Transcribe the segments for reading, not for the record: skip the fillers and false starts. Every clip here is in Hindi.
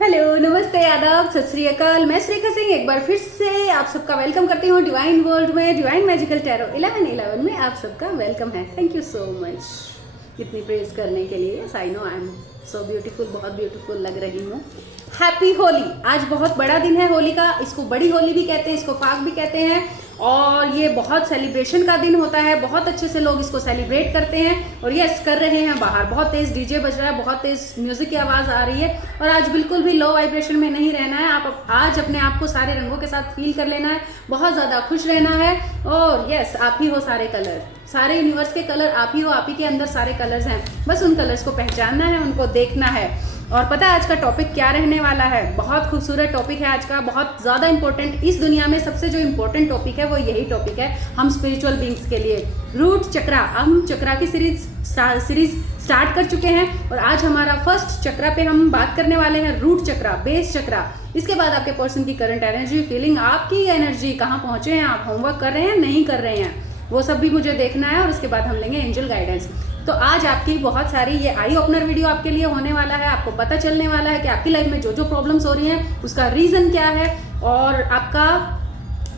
हेलो, नमस्ते, आदाब, सत श्री अकाल। मैं श्रेखा सिंह एक बार फिर से आप सबका वेलकम करती हूँ डिवाइन वर्ल्ड में, डिवाइन मैजिकल टैरो 1111 में आप सबका वेलकम है। थैंक यू सो मच इतनी प्रेज करने के लिए। I know I am so beautiful, बहुत ब्यूटीफुल लग रही हूँ। हैप्पी होली। आज बहुत बड़ा दिन है होली का। इसको बड़ी होली भी कहते हैं, इसको फाग भी कहते हैं, और ये बहुत सेलिब्रेशन का दिन होता है। बहुत अच्छे से लोग इसको सेलिब्रेट करते हैं और यस कर रहे हैं। बाहर बहुत तेज डीजे बज रहा है, बहुत तेज म्यूजिक की आवाज़ आ रही है और आज बिल्कुल भी लो वाइब्रेशन में नहीं रहना है। आप आज अपने आप को सारे रंगों के साथ फील कर लेना है, बहुत ज़्यादा खुश रहना है। और यस, आप ही हो सारे कलर, सारे यूनिवर्स के कलर आप ही हो। आप ही के अंदर सारे कलर्स हैं, बस उन कलर्स को पहचानना है, उनको देखना है। और पता है आज का टॉपिक क्या रहने वाला है? बहुत खूबसूरत टॉपिक है आज का, बहुत ज़्यादा इंपॉर्टेंट। इस दुनिया में सबसे जो इंपॉर्टेंट टॉपिक है वो यही टॉपिक है हम स्पिरिचुअल बींग्स के लिए। रूट चक्रा। हम चक्रा की सीरीज स्टार्ट कर चुके हैं और आज हमारा फर्स्ट चक्रा पे हम बात करने वाले हैं, रूट चक्रा, बेस चक्रा। इसके बाद आपके पर्सन की करंट एनर्जी, फीलिंग, आपकी एनर्जी, कहाँ पहुंचे हैं आप, होमवर्क कर रहे हैं नहीं कर रहे हैं, वो सब भी मुझे देखना है। और उसके बाद हम लेंगे एंजल गाइडेंस। तो आज आपकी बहुत सारी ये आई ओपनर वीडियो आपके लिए होने वाला है। आपको पता चलने वाला है कि आपकी लाइफ में जो जो प्रॉब्लम्स हो रही हैं उसका रीजन क्या है और आपका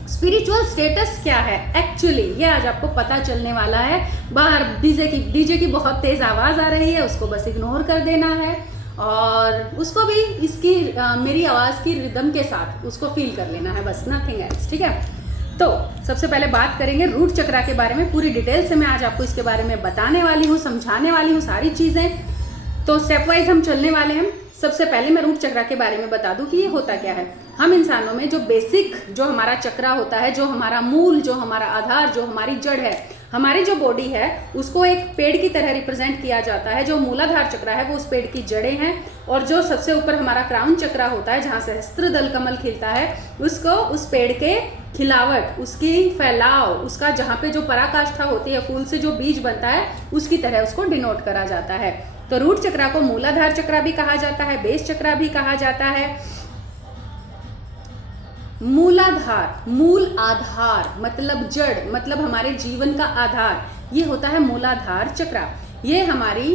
स्पिरिचुअल स्टेटस क्या है एक्चुअली, ये आज आपको पता चलने वाला है। बाहर डीजे की बहुत तेज आवाज आ रही है, उसको बस इग्नोर कर देना है और उसको भी इसकी मेरी आवाज की रिदम के साथ उसको फील कर लेना है, बस नथिंग एल्स। ठीक है, तो सबसे पहले बात करेंगे रूट चक्रा के बारे में। पूरी डिटेल से मैं आज आपको इसके बारे में बताने वाली हूँ, समझाने वाली हूँ सारी चीज़ें। तो स्टेप वाइज हम चलने वाले हैं। सबसे पहले मैं रूट चक्रा के बारे में बता दूं कि ये होता क्या है। हम इंसानों में जो बेसिक, जो हमारा चक्रा होता है, जो हमारा मूल, जो हमारा आधार, जो हमारी जड़ है, हमारी जो बॉडी है उसको एक पेड़ की तरह रिप्रेजेंट किया जाता है। जो मूलाधार चक्रा है वो उस पेड़ की जड़ें हैं और जो सबसे ऊपर हमारा क्राउन चक्रा होता है, जहाँ सहस्त्रदल कमल खिलता है, उसको उस पेड़ के खिलावट, उसकी फैलाव, उसका जहाँ पे जो पराकाष्ठा होती है, फूल से जो बीज बनता है, उसकी तरह उसको डिनोट करा जाता है। तो रूट चक्रा को मूलाधार चक्रा भी कहा जाता है, बेस चक्रा भी कहा जाता है। मूलाधार, मूल आधार मतलब जड़, मतलब हमारे जीवन का आधार, ये होता है मूलाधार चक्रा। ये हमारी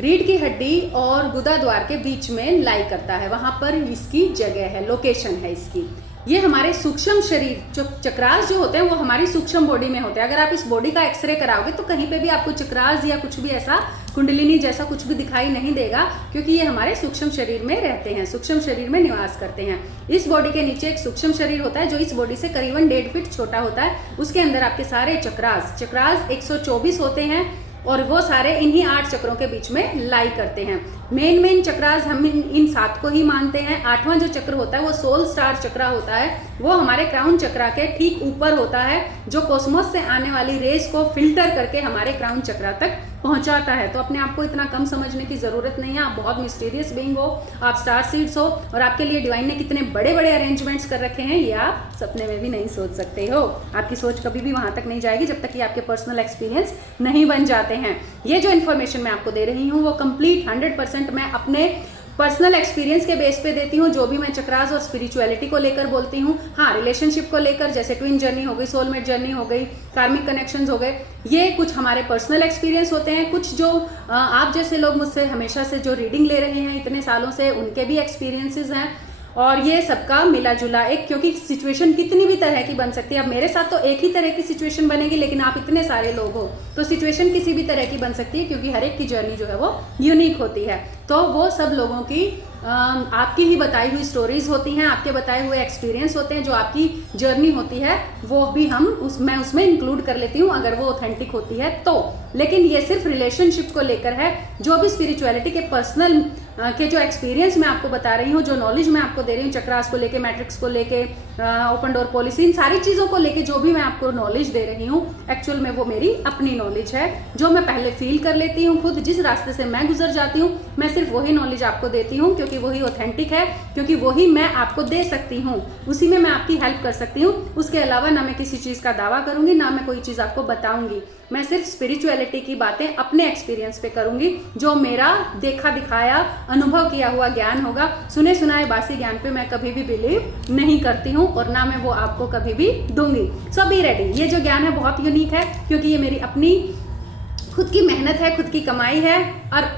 रीढ़ की हड्डी और गुदा द्वार के बीच में लाई करता है, वहां पर इसकी जगह है, लोकेशन है इसकी। ये हमारे सूक्ष्म शरीर, चक्रास जो होते हैं वो हमारी सूक्ष्म बॉडी में होते हैं। अगर आप इस बॉडी का एक्सरे कराओगे तो कहीं पे भी आपको चक्रास या कुछ भी ऐसा कुंडलिनी जैसा कुछ भी दिखाई नहीं देगा, क्योंकि ये हमारे सूक्ष्म शरीर में रहते हैं, सूक्ष्म शरीर में निवास करते हैं। इस बॉडी के नीचे एक सूक्ष्म शरीर होता है जो इस बॉडी से करीबन 1.5 फीट छोटा होता है। उसके अंदर आपके सारे चक्रास 124 होते हैं और वो सारे इन्हीं 8 चक्रों के बीच में लाई करते हैं। मेन चक्रास हम इन 7 को ही मानते हैं। 8वां जो चक्र होता है वो सोल स्टार चक्रा होता है, वो हमारे क्राउन चक्रा के ठीक ऊपर होता है, जो कॉस्मोस से आने वाली रेस को फिल्टर करके हमारे क्राउन चक्रा तक पहुंचाता है। तो अपने आप को इतना कम समझने की जरूरत नहीं है। आप बहुत मिस्टीरियस बीइंग हो, आप स्टार सीड्स हो और आपके लिए डिवाइन ने कितने बड़े बड़े अरेंजमेंट्स कर रखे हैं ये आप सपने में भी नहीं सोच सकते हो। आपकी सोच कभी भी वहां तक नहीं जाएगी जब तक कि आपके पर्सनल एक्सपीरियंस नहीं बन जाते हैं। ये जो इन्फॉर्मेशन मैं आपको दे रही हूँ वो कंप्लीट 100% मैं अपने पर्सनल एक्सपीरियंस के बेस पे देती हूँ। जो भी मैं चक्रास और स्पिरिचुअलिटी को लेकर बोलती हूँ, हाँ, रिलेशनशिप को लेकर, जैसे ट्विन जर्नी हो गई, सोलमेट जर्नी हो गई, कार्मिक कनेक्शंस हो गए, ये कुछ हमारे पर्सनल एक्सपीरियंस होते हैं। कुछ जो आप जैसे लोग मुझसे हमेशा से जो रीडिंग ले रहे हैं इतने सालों से, उनके भी एक्सपीरियंसेस हैं और ये सबका मिला जुला एक, क्योंकि सिचुएशन कितनी भी तरह की बन सकती है। अब मेरे साथ तो एक ही तरह की सिचुएशन बनेगी, लेकिन आप इतने सारे लोग हो तो सिचुएशन किसी भी तरह की बन सकती है, क्योंकि हर एक की जर्नी जो है वो यूनिक होती है। तो वो सब लोगों की आपकी ही बताई हुई स्टोरीज होती हैं, आपके बताए हुए एक्सपीरियंस होते हैं, जो आपकी जर्नी होती है वो भी मैं उसमें इंक्लूड कर लेती हूँ अगर वो ऑथेंटिक होती है तो। लेकिन ये सिर्फ रिलेशनशिप को लेकर है। जो भी स्पिरिचुअलिटी के पर्सनल के जो एक्सपीरियंस मैं आपको बता रही हूँ, जो नॉलेज मैं आपको दे रही हूँ, चक्रास को लेके, मैट्रिक्स को लेके, ओपन डोर पॉलिसी, इन सारी चीज़ों को लेके जो भी मैं आपको नॉलेज दे रही हूँ एक्चुअल में वो मेरी अपनी नॉलेज है, जो मैं पहले फील कर लेती हूँ खुद। जिस रास्ते से मैं गुजर जाती हूँ मैं सिर्फ वही नॉलेज आपको देती हूँ, क्योंकि वही ऑथेंटिक है, क्योंकि वही मैं आपको दे सकती हूँ, उसी में मैं आपकी हेल्प कर सकती हूँ। उसके अलावा ना मैं किसी चीज़ का दावा करूँगी, ना मैं कोई चीज़ आपको बताऊँगी। मैं सिर्फ स्पिरिचुअलिटी की बातें अपने एक्सपीरियंस पे करूँगी, जो मेरा देखा दिखाया अनुभव किया हुआ ज्ञान होगा। सुने सुनाए बासी ज्ञान पे मैं कभी भी बिलीव नहीं करती हूँ और ना मैं वो आपको कभी भी दूंगी। सो बी रेडी। ये जो ज्ञान है बहुत यूनिक है, क्योंकि ये मेरी अपनी खुद की मेहनत है, खुद की कमाई है।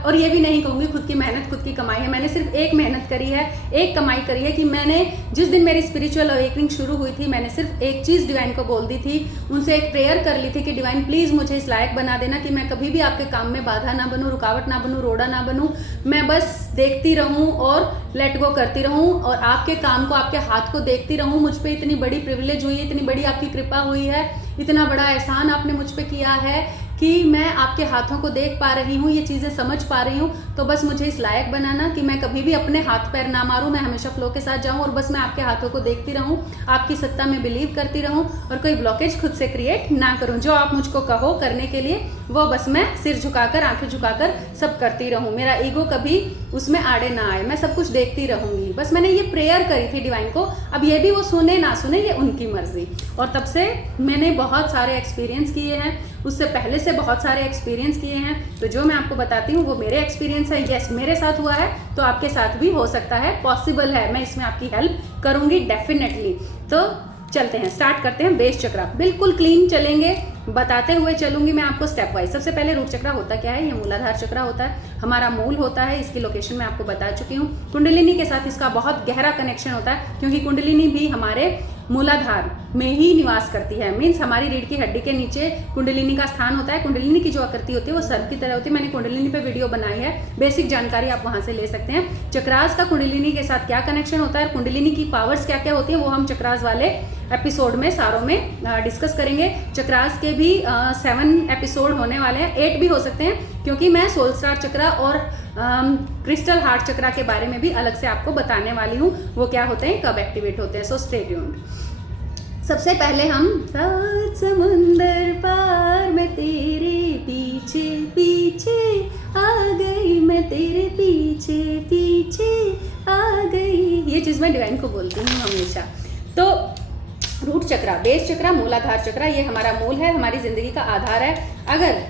और ये भी नहीं कहूँगी खुद की मेहनत खुद की कमाई है, मैंने सिर्फ एक मेहनत करी है, एक कमाई करी है कि मैंने जिस दिन मेरी स्पिरिचुअल अवेकनिंग शुरू हुई थी, मैंने सिर्फ एक चीज़ डिवाइन को बोल दी थी, उनसे एक प्रेयर कर ली थी कि डिवाइन प्लीज़ मुझे इस लायक बना देना कि मैं कभी भी आपके काम में बाधा ना बनूँ, रुकावट ना बनूँ, रोड़ा ना बनूँ, मैं बस देखती रहूँ और लेट गो करती रहूँ और आपके काम को, आपके हाथ को देखती रहूँ। मुझ पर इतनी बड़ी प्रिविलेज हुई है, इतनी बड़ी आपकी कृपा हुई है, इतना बड़ा एहसान आपने मुझ पर किया है कि मैं आपके हाथों को देख पा रही हूँ, ये चीज़ें समझ पा रही हूँ। तो बस मुझे इस लायक बनाना कि मैं कभी भी अपने हाथ पैर ना मारूँ, मैं हमेशा फ्लो के साथ जाऊँ और बस मैं आपके हाथों को देखती रहूँ, आपकी सत्ता में बिलीव करती रहूँ और कोई ब्लॉकेज खुद से क्रिएट ना करूँ। जो आप मुझको कहो करने के लिए वो बस मैं सिर झुकाकर, आंखें झुकाकर सब करती रहूँ। मेरा ईगो कभी उसमें आड़े ना आए, मैं सब कुछ देखती रहूँगी। बस मैंने ये प्रेयर करी थी डिवाइन को। अब ये भी वो सुने ना सुने ये उनकी मर्जी। और तब से मैंने बहुत सारे एक्सपीरियंस किए हैं, उससे पहले से बहुत सारे एक्सपीरियंस किए हैं। तो जो मैं आपको बताती हूँ वो मेरे एक्सपीरियंस है। यस, मेरे साथ हुआ है तो आपके साथ भी हो सकता है, पॉसिबल है। मैं इसमें आपकी हेल्प करूँगी डेफिनेटली। तो चलते हैं, स्टार्ट करते हैं। बेस चक्रा बिल्कुल क्लीन चलेंगे, बताते हुए चलूंगी मैं आपको स्टेप वाइज। सबसे पहले रूट चक्रा होता क्या है? ये मूलाधार चक्रा होता है, हमारा मूल होता है। इसकी लोकेशन मैं आपको बता चुकी हूँ। कुंडलिनी के साथ इसका बहुत गहरा कनेक्शन होता है क्योंकि कुंडलिनी भी हमारे मूलाधार में ही निवास करती है। मीन्स हमारी रीढ़ की हड्डी के नीचे कुंडलिनी का स्थान होता है। कुंडलिनी की जो आकृति होती है वो सर्प की तरह होती है। मैंने कुंडलिनी पे वीडियो बनाई है, बेसिक जानकारी आप वहां से ले सकते हैं। चक्रास का कुंडलिनी के साथ क्या कनेक्शन होता है, कुंडलिनी की पावर्स क्या क्या होती है, वो हम चक्रास वाले एपिसोड में सारों में डिस्कस करेंगे। चक्रास के भी 7 एपिसोड होने वाले हैं, 8 भी हो सकते हैं क्योंकि मैं सोल स्टार चक्रा और क्रिस्टल हार्ट चक्रा के बारे में भी अलग से आपको बताने वाली हूँ, वो क्या होते हैं, कब एक्टिवेट होते हैं। So stay tuned. सबसे पहले हम सात समुंदर पार मैं तेरे पीछे पीछे आ गई, मैं तेरे पीछे पीछे आ गई, ये चीज़ मैं डिवाइन को बोलती हूँ हमेशा। तो रूट चक्रा, बेस चक्रा, मूलाधार चक्रा, ये हमारा मूल है, हमारी जिंदगी का आधार है। अगर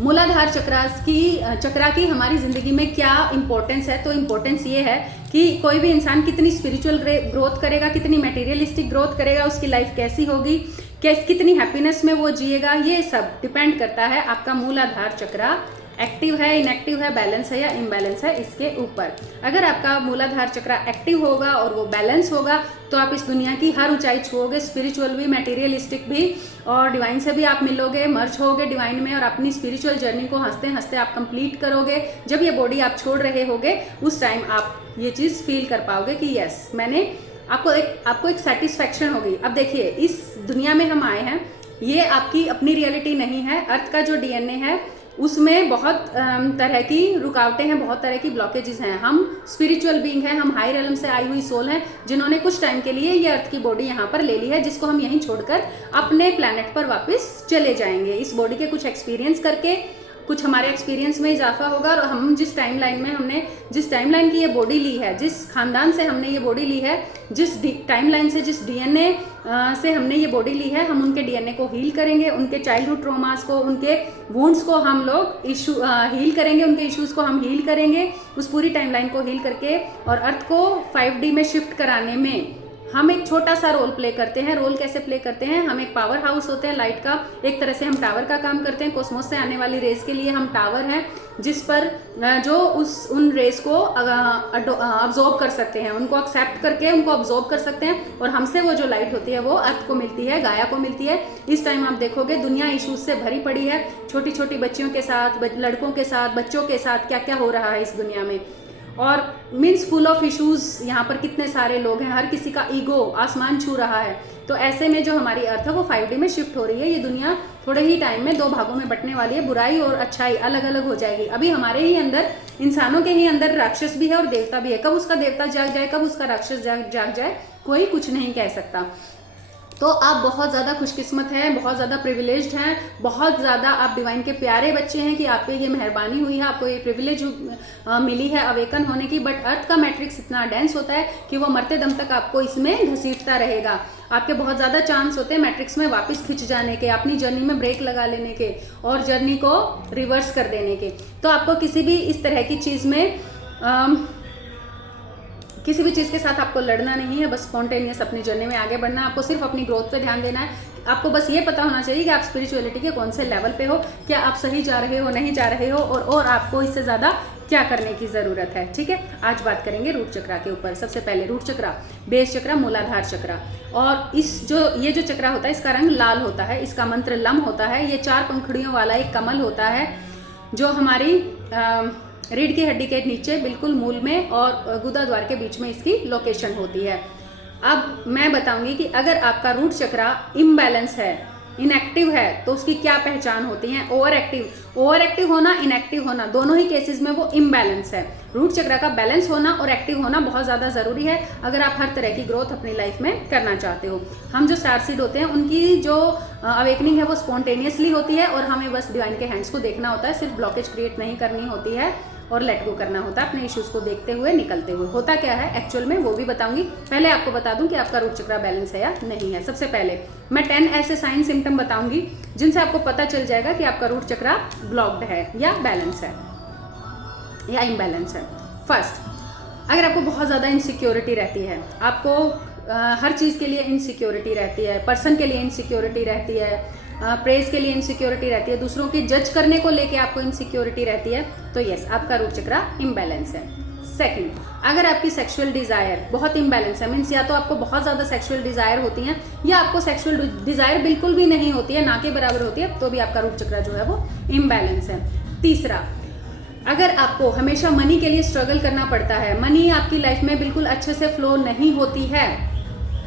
मूलाधार चक्रा की हमारी ज़िंदगी में क्या इंपॉर्टेंस है, तो इम्पोर्टेंस ये है कि कोई भी इंसान कितनी स्पिरिचुअल ग्रोथ करेगा, कितनी मटेरियलिस्टिक ग्रोथ करेगा, उसकी लाइफ कैसी होगी, कितनी हैप्पीनेस में वो जिएगा, ये सब डिपेंड करता है आपका मूलाधार चक्रा एक्टिव है, इनएक्टिव है, बैलेंस है या इम्बैलेंस है, इसके ऊपर। अगर आपका मूलाधार चक्रा एक्टिव होगा और वो बैलेंस होगा तो आप इस दुनिया की हर ऊंचाई छुओगे, स्पिरिचुअल भी, मटेरियलिस्टिक भी, और डिवाइन से भी आप मिलोगे, मर्ज होगे डिवाइन में और अपनी स्पिरिचुअल जर्नी को हंसते हंसते आप कंप्लीट करोगे। जब ये बॉडी आप छोड़ रहे होगे उस टाइम आप ये चीज़ फील कर पाओगे कि यस, मैंने आपको एक सेटिस्फैक्शन होगी। अब देखिए, इस दुनिया में हम आए हैं, ये आपकी अपनी रियलिटी नहीं है। अर्थ का जो DNA है उसमें बहुत तरह की रुकावटें हैं, बहुत तरह की ब्लॉकेजेस हैं। हम स्पिरिचुअल बीइंग हैं, हम हाई रेलम से आई हुई सोल हैं जिन्होंने कुछ टाइम के लिए ये अर्थ की बॉडी यहाँ पर ले ली है, जिसको हम यहीं छोड़कर अपने प्लैनेट पर वापस चले जाएंगे। इस बॉडी के कुछ एक्सपीरियंस करके कुछ हमारे एक्सपीरियंस में इजाफा होगा और हम जिस टाइमलाइन की ये बॉडी ली है, जिस खानदान से हमने ये बॉडी ली है, जिस टाइमलाइन से, जिस DNA से हमने ये बॉडी ली है, हम उनके DNA को हील करेंगे, उनके चाइल्डहुड ट्रॉमास को, उनके वुंड्स को हम लोग हील करेंगे, उनके इश्यूज को हम हील करेंगे। उस पूरी टाइमलाइन को हील करके और अर्थ को 5D में शिफ्ट कराने में हम एक छोटा सा रोल प्ले करते हैं। रोल कैसे प्ले करते हैं? हम एक पावर हाउस होते हैं लाइट का, एक तरह से हम टावर का काम करते हैं। कोस्मोस से आने वाली रेज के लिए हम टावर हैं, जिस पर जो उन रेज को अब्जॉर्ब कर सकते हैं, उनको एक्सेप्ट करके उनको अब्जॉर्ब कर सकते हैं और हमसे वो जो लाइट होती है वो अर्थ को मिलती है, गाया को मिलती है। इस टाइम आप देखोगे दुनिया इश्यूज से भरी पड़ी है, छोटी छोटी बच्चियों के साथ, लड़कों के साथ, बच्चों के साथ क्या क्या हो रहा है इस दुनिया में, और मीन्स फुल ऑफ इश्यूज। यहाँ पर कितने सारे लोग हैं, हर किसी का ईगो आसमान छू रहा है। तो ऐसे में जो हमारी अर्थ है वो 5D में शिफ्ट हो रही है। ये दुनिया थोड़े ही टाइम में 2 भागों में बंटने वाली है, बुराई और अच्छाई अलग अलग हो जाएगी। अभी हमारे ही अंदर, इंसानों के ही अंदर राक्षस भी है और देवता भी है। कब उसका देवता जाग जाए, कब उसका राक्षस जाग जाए, कोई कुछ नहीं कह सकता। तो आप बहुत ज़्यादा खुशकिस्मत हैं, बहुत ज़्यादा प्रिविलेज्ड हैं, बहुत ज़्यादा आप डिवाइन के प्यारे बच्चे हैं कि आप पे ये मेहरबानी हुई है, आपको ये प्रिविलेज मिली है अवेकन होने की। बट अर्थ का मैट्रिक्स इतना डेंस होता है कि वो मरते दम तक आपको इसमें घसीटता रहेगा। आपके बहुत ज़्यादा चांस होते हैं मैट्रिक्स में वापस खिंच जाने के, अपनी जर्नी में ब्रेक लगा लेने के और जर्नी को रिवर्स कर देने के। तो आपको किसी भी इस तरह की चीज़ में किसी भी चीज़ के साथ आपको लड़ना नहीं है, बस स्पॉन्टेनियस अपनी जर्नी में आगे बढ़ना है। आपको सिर्फ अपनी ग्रोथ पे ध्यान देना है। आपको बस ये पता होना चाहिए कि आप स्पिरिचुअलिटी के कौन से लेवल पे हो, क्या आप सही जा रहे हो, नहीं जा रहे हो, और आपको इससे ज़्यादा क्या करने की ज़रूरत है। ठीक है, आज बात करेंगे रूट चक्रा के ऊपर। सबसे पहले रूट चक्रा, बेस चक्रा, मूलाधार चक्रा। और ये जो चक्रा होता है इसका रंग लाल होता है, इसका मंत्र लम होता है। ये 4 पंखुड़ियों वाला एक कमल होता है जो हमारी रीढ़ की हड्डी के नीचे बिल्कुल मूल में और गुदा द्वार के बीच में इसकी लोकेशन होती है। अब मैं बताऊंगी कि अगर आपका रूट चक्रा इम्बैलेंस है, इनएक्टिव है, तो उसकी क्या पहचान होती है। ओवर एक्टिव होना, इनएक्टिव होना, दोनों ही केसेस में वो इम्बैलेंस है। रूट चक्रा का बैलेंस होना और एक्टिव होना बहुत ज़्यादा ज़रूरी है अगर आप हर तरह की ग्रोथ अपनी लाइफ में करना चाहते हो। हम जो स्टार सीड होते हैं उनकी जो अवेकनिंग है वो स्पॉन्टेनियसली होती है और हमें बस डिवाइन के हैंड्स को देखना होता है, सिर्फ ब्लॉकेज क्रिएट नहीं करनी होती है और लेट गो करना होता है अपने इश्यूज को देखते हुए, निकलते हुए। होता क्या है एक्चुअल में वो भी बताऊंगी। पहले आपको बता दूं कि आपका रूट चक्रा बैलेंस है या नहीं है। सबसे पहले मैं 10 ऐसे साइन सिम्टम बताऊंगी जिनसे आपको पता चल जाएगा कि आपका रूट चक्रा ब्लॉक्ड है या बैलेंस है या इम्बैलेंस है। फर्स्ट, अगर आपको बहुत ज़्यादा इनसिक्योरिटी रहती है, आपको हर चीज़ के लिए इनसिक्योरिटी रहती है, पर्सन के लिए इनसिक्योरिटी रहती है, प्रेज के लिए इनसिक्योरिटी रहती है, दूसरों की जज करने को लेके आपको इनसिक्योरिटी रहती है, तो यस आपका रूट चक्रा इम्बैलेंस है। सेकंड, अगर आपकी सेक्सुअल डिजायर बहुत इम्बैलेंस है, मीन्स या तो आपको बहुत ज़्यादा सेक्सुअल डिजायर होती है या आपको सेक्सुअल डिजायर बिल्कुल भी नहीं होती है, ना के बराबर होती है, तो भी आपका रूट चक्रा जो है वो इम्बैलेंस है। तीसरा, अगर आपको हमेशा मनी के लिए स्ट्रगल करना पड़ता है, मनी आपकी लाइफ में बिल्कुल अच्छे से फ्लो नहीं होती है,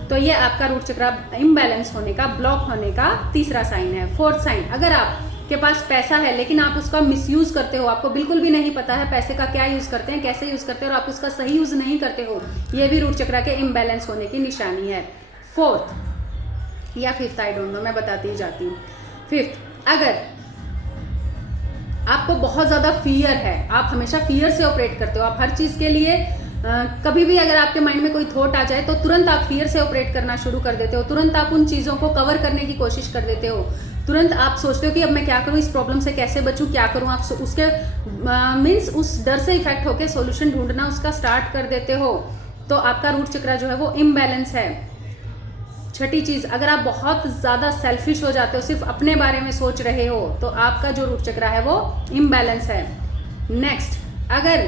तो ये आपका रूट चक्रा इम्बैलेंस होने का, ब्लॉक होने का तीसरा साइन है। फोर्थ साइन, अगर आपके पास पैसा है लेकिन आप उसका मिसयूज करते हो, आपको बिल्कुल भी नहीं पता है पैसे का क्या यूज करते हैं, कैसे यूज करते हैं, और आप उसका सही यूज नहीं करते हो, ये भी रूट चक्रा के इम्बैलेंस होने की निशानी है। फोर्थ या फिफ्थ, आई डोंट नो, मैं बताती ही जाती हूँ। फिफ्थ, अगर आपको बहुत ज़्यादा फियर है, आप हमेशा फियर से ऑपरेट करते हो, आप हर चीज़ के लिए कभी भी अगर आपके माइंड में कोई थॉट आ जाए तो तुरंत आप फियर से ऑपरेट करना शुरू कर देते हो, तुरंत आप उन चीज़ों को कवर करने की कोशिश कर देते हो, तुरंत आप सोचते हो कि अब मैं क्या करूं, इस प्रॉब्लम से कैसे बचूं, क्या करूं। आप उसके मीन्स उस डर से इफेक्ट होकर सॉल्यूशन ढूंढना उसका स्टार्ट कर देते हो, तो आपका रूट चक्रा जो है वो इम्बैलेंस है। छठी चीज़, अगर आप बहुत ज़्यादा सेल्फिश हो जाते हो, सिर्फ अपने बारे में सोच रहे हो, तो आपका जो रूट चक्रा है वो इम्बैलेंस है। नेक्स्ट, अगर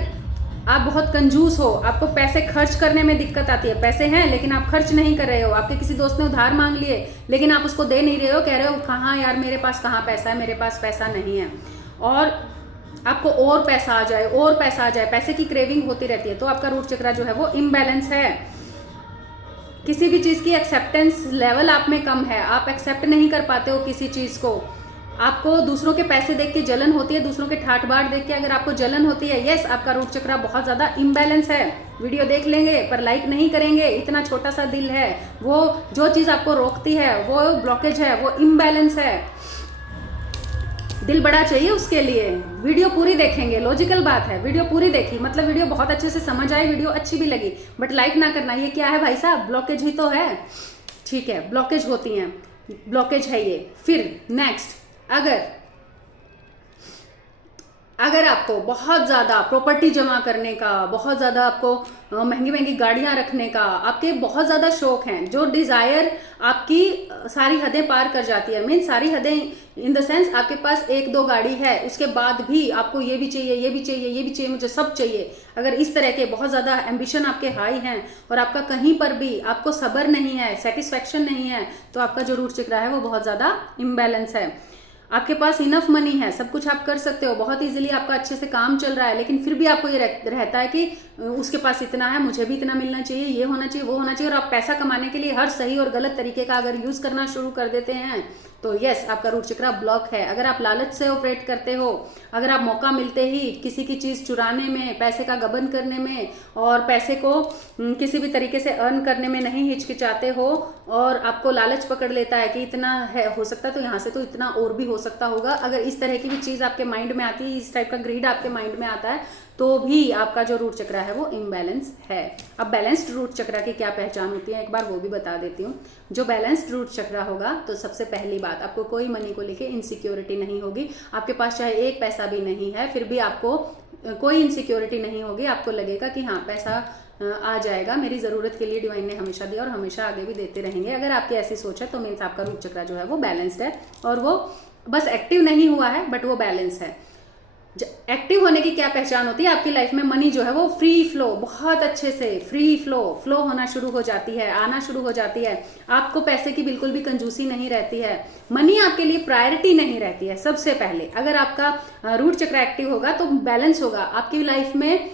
आप बहुत कंजूस हो, आपको पैसे खर्च करने में दिक्कत आती है, पैसे हैं लेकिन आप खर्च नहीं कर रहे हो, आपके किसी दोस्त ने उधार मांग लिए लेकिन आप उसको दे नहीं रहे हो, कह रहे हो कहाँ यार मेरे पास कहाँ पैसा है, मेरे पास पैसा नहीं है, और आपको और पैसा आ जाए, और पैसा आ जाए, पैसे की क्रेविंग होती रहती है, तो आपका रूट चक्रा जो है वो इम्बैलेंस है। किसी भी चीज़ की एक्सेप्टेंस लेवल आप में कम है, आप एक्सेप्ट नहीं कर पाते हो किसी चीज़ को, आपको दूसरों के पैसे देख के जलन होती है, दूसरों के ठाट बाट देख के अगर आपको जलन होती है, यस आपका रूट चक्रा बहुत ज़्यादा इम्बैलेंस है। वीडियो देख लेंगे पर लाइक नहीं करेंगे, इतना छोटा सा दिल है, वो जो चीज़ आपको रोकती है वो ब्लॉकेज है, वो इम्बैलेंस है। दिल बड़ा चाहिए उसके लिए। वीडियो पूरी देखेंगे, लॉजिकल बात है, वीडियो पूरी देखी मतलब वीडियो बहुत अच्छे से समझ आई, वीडियो अच्छी भी लगी, बट लाइक ना करना, ये क्या है भाई साहब, ब्लॉकेज ही तो है। ठीक है, ब्लॉकेज होती हैं, ब्लॉकेज है ये। फिर नेक्स्ट, अगर आपको बहुत ज़्यादा प्रॉपर्टी जमा करने का, बहुत ज़्यादा आपको महंगी महंगी गाड़ियां रखने का, आपके बहुत ज़्यादा शौक हैं, जो डिज़ायर आपकी सारी हदें पार कर जाती है, मीन सारी हदें इन द सेंस आपके पास 1-2 गाड़ी है, उसके बाद भी आपको ये भी चाहिए, ये भी चाहिए, ये भी चाहिए, मुझे सब चाहिए, अगर इस तरह के बहुत ज़्यादा एम्बिशन आपके हाई हैं और आपका कहीं पर भी आपको सब्र नहीं है, सेटिस्फैक्शन नहीं है, तो आपका जो रूट चक्रा है वो बहुत ज़्यादा इम्बैलेंस है। आपके पास इनफ मनी है, सब कुछ आप कर सकते हो, बहुत इजीली आपका अच्छे से काम चल रहा है, लेकिन फिर भी आपको ये रहता है कि उसके पास इतना है, मुझे भी इतना मिलना चाहिए, ये होना चाहिए, वो होना चाहिए, और आप पैसा कमाने के लिए हर सही और गलत तरीके का अगर यूज करना शुरू कर देते हैं तो यस आपका रूट चक्रा ब्लॉक है। अगर आप लालच से ऑपरेट करते हो, अगर आप मौका मिलते ही किसी की चीज़ चुराने में, पैसे का गबन करने में और पैसे को किसी भी तरीके से अर्न करने में नहीं हिचकिचाते हो, और आपको लालच पकड़ लेता है कि इतना है हो सकता है तो यहाँ से तो इतना और भी हो सकता होगा, अगर इस तरह की भी चीज़ आपके माइंड में आती है, इस टाइप का ग्रीड आपके माइंड में आता है, तो भी आपका जो रूट चक्रा है वो इम्बैलेंस है। अब बैलेंस्ड रूट चक्रा की क्या पहचान होती है एक बार वो भी बता देती हूँ। जो बैलेंस्ड रूट चक्रा होगा तो सबसे पहली बात, आपको कोई मनी को लेके इनसिक्योरिटी नहीं होगी, आपके पास चाहे एक पैसा भी नहीं है फिर भी आपको कोई इनसिक्योरिटी नहीं होगी। आपको लगेगा कि हाँ पैसा आ जाएगा, मेरी ज़रूरत के लिए डिवाइन ने हमेशा दिया और हमेशा आगे भी देते रहेंगे। अगर आपकी ऐसी सोच है तो मीन्स आपका रूट चक्रा जो है वो बैलेंस्ड है और वो बस एक्टिव नहीं हुआ है बट वो बैलेंस है। एक्टिव होने की क्या पहचान होती है? आपकी लाइफ में मनी जो है वो फ्री फ्लो, बहुत अच्छे से फ्री फ्लो होना शुरू हो जाती है, आना शुरू हो जाती है। आपको पैसे की बिल्कुल भी कंजूसी नहीं रहती है। मनी आपके लिए प्रायोरिटी नहीं रहती है। सबसे पहले अगर आपका रूट चक्र एक्टिव होगा तो बैलेंस होगा आपकी लाइफ में।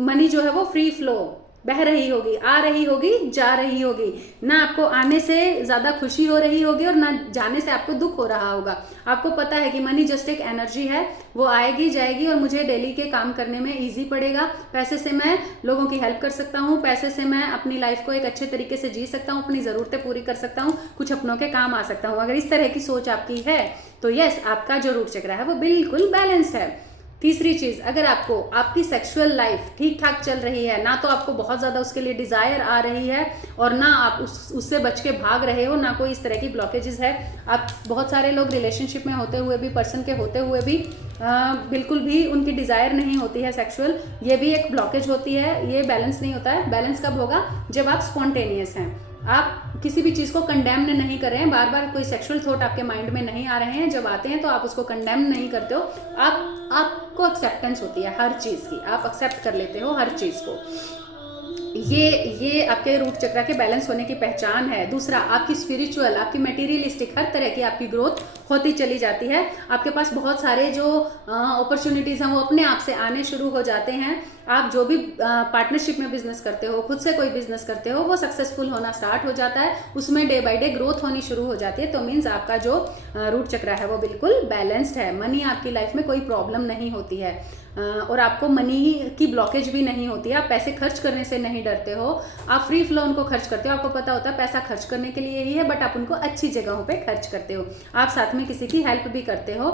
मनी जो है वो फ्री फ्लो बह रही होगी, आ रही होगी, जा रही होगी। ना आपको आने से ज़्यादा खुशी हो रही होगी और ना जाने से आपको दुख हो रहा होगा। आपको पता है कि मनी जस्ट एक एनर्जी है, वो आएगी जाएगी और मुझे डेली के काम करने में इजी पड़ेगा। पैसे से मैं लोगों की हेल्प कर सकता हूँ, पैसे से मैं अपनी लाइफ को एक अच्छे तरीके से जी सकता हूँ, अपनी ज़रूरतें पूरी कर सकता हूँ, कुछ अपनों के काम आ सकता हूँ। अगर इस तरह की सोच आपकी है तो यस, आपका जो रूट चक्र है वो बिल्कुल बैलेंस्ड है। तीसरी चीज, अगर आपको आपकी सेक्सुअल लाइफ ठीक ठाक चल रही है, ना तो आपको बहुत ज्यादा उसके लिए डिजायर आ रही है और ना आप उससे बच के भाग रहे हो, ना कोई इस तरह की ब्लॉकेजेस है। आप बहुत सारे लोग रिलेशनशिप में होते हुए भी, पर्सन के होते हुए भी बिल्कुल भी उनकी डिजायर नहीं होती है सेक्सुअल, ये भी एक ब्लॉकेज होती है। ये बैलेंस नहीं होता है। बैलेंस कब होगा? जब आप स्पॉन्टेनियस हैं, आप किसी भी चीज़ को कंडेम्न नहीं कर रहे हैं, बार बार कोई सेक्सुअल थॉट आपके माइंड में नहीं आ रहे हैं। जब आते हैं तो आप उसको कंडेम्न नहीं करते हो, आपको एक्सेप्टेंस होती है हर चीज़ की, आप एक्सेप्ट कर लेते हो हर चीज़ को। ये आपके रूट चक्र के बैलेंस होने की पहचान है। दूसरा, आपकी स्पिरिचुअल, आपकी मटेरियलिस्टिक, हर तरह की आपकी ग्रोथ होती चली जाती है। आपके पास बहुत सारे जो अपॉर्चुनिटीज़ हैं वो अपने आप से आने शुरू हो जाते हैं। आप जो भी पार्टनरशिप में बिजनेस करते हो, खुद से कोई बिजनेस करते हो, वो सक्सेसफुल होना स्टार्ट हो जाता है, उसमें डे बाय डे ग्रोथ होनी शुरू हो जाती है। तो मीन्स आपका जो रूट चक्र है वो बिल्कुल बैलेंस्ड है। मनी आपकी लाइफ में कोई प्रॉब्लम नहीं होती है और आपको मनी की ब्लॉकेज भी नहीं होती है। आप पैसे खर्च करने से नहीं डरते हो, आप फ्री फ्लो उनको खर्च करते हो। आपको पता होता है पैसा खर्च करने के लिए ही है, बट आप उनको अच्छी जगहों पे खर्च करते हो। आप साथ में किसी की हेल्प भी करते हो।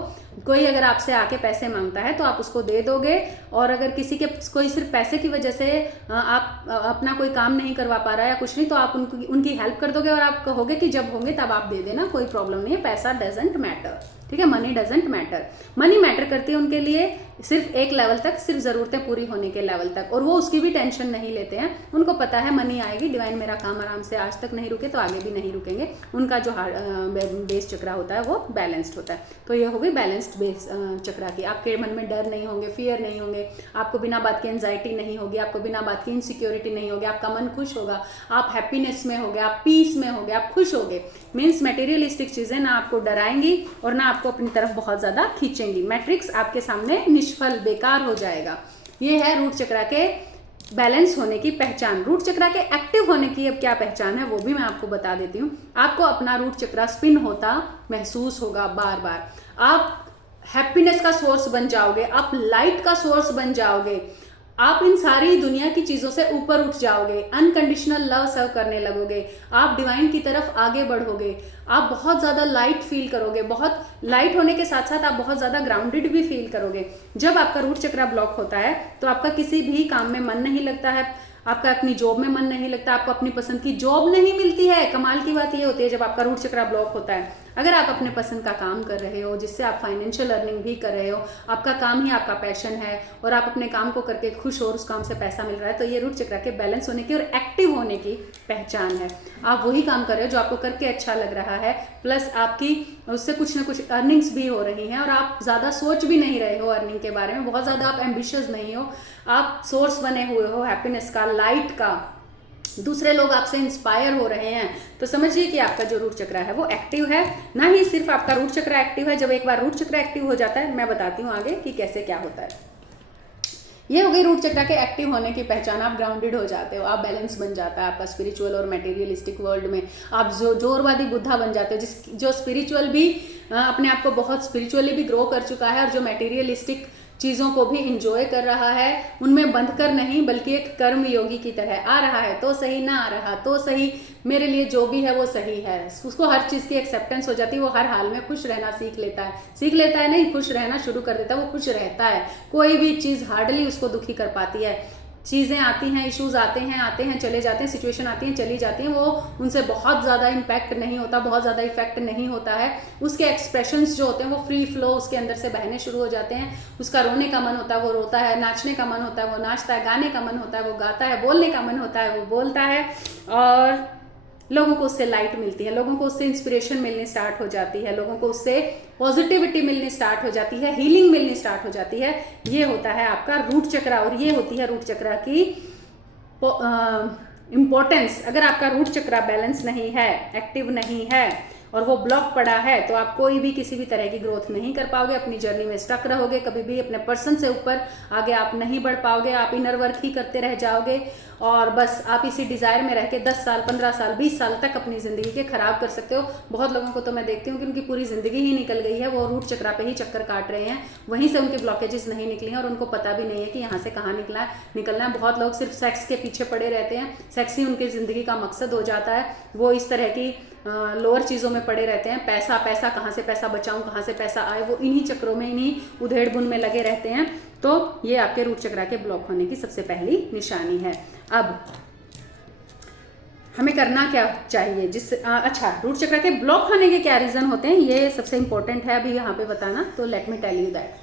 कोई अगर आपसे आके पैसे मांगता है तो आप उसको दे दोगे, और अगर किसी के कोई सिर्फ पैसे की वजह से आप अपना कोई काम नहीं करवा पा रहा है या कुछ नहीं, तो आप उनकी हेल्प कर दोगे और आप कहोगे कि जब होंगे तब आप दे देना, कोई प्रॉब्लम नहीं है। पैसा डजेंट मैटर, ठीक है, money doesn't matter. Money matter करती है उनके लिए सिर्फ एक लेवल तक, सिर्फ ज़रूरतें पूरी होने के लेवल तक, और वो उसकी भी टेंशन नहीं लेते हैं। उनको पता है मनी आएगी, डिवाइन मेरा काम आराम से आज तक नहीं रुके तो आगे भी नहीं रुकेंगे। उनका जो बेस चक्रा होता है वो बैलेंस्ड होता है। तो ये होगी बैलेंस्ड बेस चक्रा की। आपके मन में डर नहीं होंगे, फियर नहीं होंगे, आपको बिना बात की एंजाइटी नहीं होगी, आपको बिना बात की इनसिक्योरिटी नहीं होगी, आपका मन खुश होगा, आप हैप्पीनेस में होगे, आप पीस में होगे, आप खुश होगे। मीन्स मटेरियलिस्टिक चीज़ें ना आपको डराएंगी और ना आपको अपनी तरफ बहुत ज़्यादा खींचेंगी। मैट्रिक्स आपके सामने निष्फल, बेकार हो जाएगा। ये है रूट चक्रा के बैलेंस होने की पहचान। रूट चक्रा के एक्टिव होने की अब क्या पहचान है वो भी मैं आपको बता देती हूँ। आपको अपना रूट चक्रा स्पिन होता महसूस होगा बार बार। आप हैप्पीनेस का सोर्स बन जाओगे, आप लाइट का सोर्स बन जाओगे, आप इन सारी दुनिया की चीज़ों से ऊपर उठ जाओगे, अनकंडीशनल लव सर्व करने लगोगे, आप डिवाइन की तरफ आगे बढ़ोगे, आप बहुत ज़्यादा लाइट फील करोगे। बहुत लाइट होने के साथ साथ आप बहुत ज़्यादा ग्राउंडेड भी फील करोगे। जब आपका रूट चक्रा ब्लॉक होता है तो आपका किसी भी काम में मन नहीं लगता है, आपका अपनी जॉब में मन नहीं लगता, आपको अपनी पसंद की जॉब नहीं मिलती है। कमाल की बात ये होती है जब आपका रूट चक्रा ब्लॉक होता है, अगर आप अपने पसंद का काम कर रहे हो जिससे आप फाइनेंशियल अर्निंग भी कर रहे हो, आपका काम ही आपका पैशन है और आप अपने काम को करके खुश हो और उस काम से पैसा मिल रहा है, तो ये रूट चक्रा के बैलेंस होने की और एक्टिव होने की पहचान है। आप वही काम कर रहे हो जो आपको करके अच्छा लग रहा है, प्लस आपकी उससे कुछ ना कुछ अर्निंग्स भी हो रही हैं और आप ज़्यादा सोच भी नहीं रहे हो अर्निंग के बारे में, बहुत ज़्यादा आप एम्बिशियस नहीं हो, आप सोर्स बने हुए हो हैप्पीनेस का, लाइट का, दूसरे लोग आपसे इंस्पायर हो रहे हैं। तो समझिए कि आपका जो रूट चक्र है वो एक्टिव है। ना ही सिर्फ आपका रूट चक्र एक्टिव है, जब एक बार रूट चक्र एक्टिव हो जाता है, मैं बताती हूँ आगे कि कैसे क्या होता है। ये हो गई रूट चक्र के एक्टिव होने की पहचान। आप ग्राउंडेड हो जाते हो, आप बैलेंस बन जाता है आपका स्पिरिचुअल और मटेरियलिस्टिक वर्ल्ड में। आप जोरवादी बुद्धा बन जाते हो, जो स्पिरिचुअल भी अपने आप को बहुत स्पिरिचुअली भी ग्रो कर चुका है और जो मटेरियलिस्टिक चीज़ों को भी इंजॉय कर रहा है, उनमें बंध कर नहीं बल्कि एक कर्म योगी की तरह। आ रहा है तो सही, ना आ रहा तो सही, मेरे लिए जो भी है वो सही है। उसको हर चीज़ की एक्सेप्टेंस हो जाती है, वो हर हाल में खुश रहना सीख लेता है नहीं, खुश रहना शुरू कर देता है, वो खुश रहता है। कोई भी चीज़ हार्डली उसको दुखी कर पाती है। चीज़ें आती हैं, इश्यूज आते हैं चले जाते हैं, सिचुएशन आती हैं चली जाती हैं, वो उनसे बहुत ज़्यादा इम्पैक्ट नहीं होता, बहुत ज़्यादा इफेक्ट नहीं होता है। उसके एक्सप्रेशंस जो होते हैं वो फ्री फ्लो उसके अंदर से बहने शुरू हो जाते हैं। उसका रोने का मन होता है वो रोता है, नाचने का मन होता है वो नाचता है, गाने का मन होता है वो गाता है, बोलने का मन होता है वो बोलता है, और लोगों को उससे लाइट मिलती है, लोगों को उससे इंस्पिरेशन मिलनी स्टार्ट हो जाती है, लोगों को उससे पॉजिटिविटी मिलनी स्टार्ट हो जाती है, हीलिंग मिलनी स्टार्ट हो जाती है। ये होता है आपका रूट चक्रा, और ये होती है रूट चक्रा की इम्पोर्टेंस। अगर आपका रूट चक्रा बैलेंस नहीं है, एक्टिव नहीं है और वो ब्लॉक पड़ा है, तो आप कोई भी किसी भी तरह की ग्रोथ नहीं कर पाओगे, अपनी जर्नी में स्टक रहोगे, कभी भी अपने पर्सन से ऊपर आगे आप नहीं बढ़ पाओगे, आप इनर वर्क ही करते रह जाओगे, और बस आप इसी डिज़ायर में रह के 10 साल 15 साल 20 साल तक अपनी ज़िंदगी के ख़राब कर सकते हो। बहुत लोगों को तो मैं देखती हूँ कि उनकी पूरी ज़िंदगी ही निकल गई है, वो रूट चक्रा पे ही चक्कर काट रहे हैं, वहीं से उनके ब्लॉकेजेस नहीं निकली हैं और उनको पता भी नहीं है कि यहाँ से कहाँ निकलना है। बहुत लोग सिर्फ सेक्स के पीछे पड़े रहते हैं, सेक्स ही उनकी ज़िंदगी का मकसद हो जाता है, वो इस तरह की लोअर चीज़ों में पड़े रहते हैं। पैसा कहाँ से पैसा बचाऊं, कहाँ से पैसा आए, वो इन्हीं चक्रों में, इन्हीं उधेड़ बुन में लगे रहते हैं। तो ये आपके रूट चक्रा के ब्लॉक होने की सबसे पहली निशानी है। अब हमें करना क्या चाहिए अच्छा, रूट चक्र के ब्लॉक होने के क्या रीज़न होते हैं, ये सबसे इंपॉर्टेंट है अभी यहाँ पे बताना। तो let me tell you that,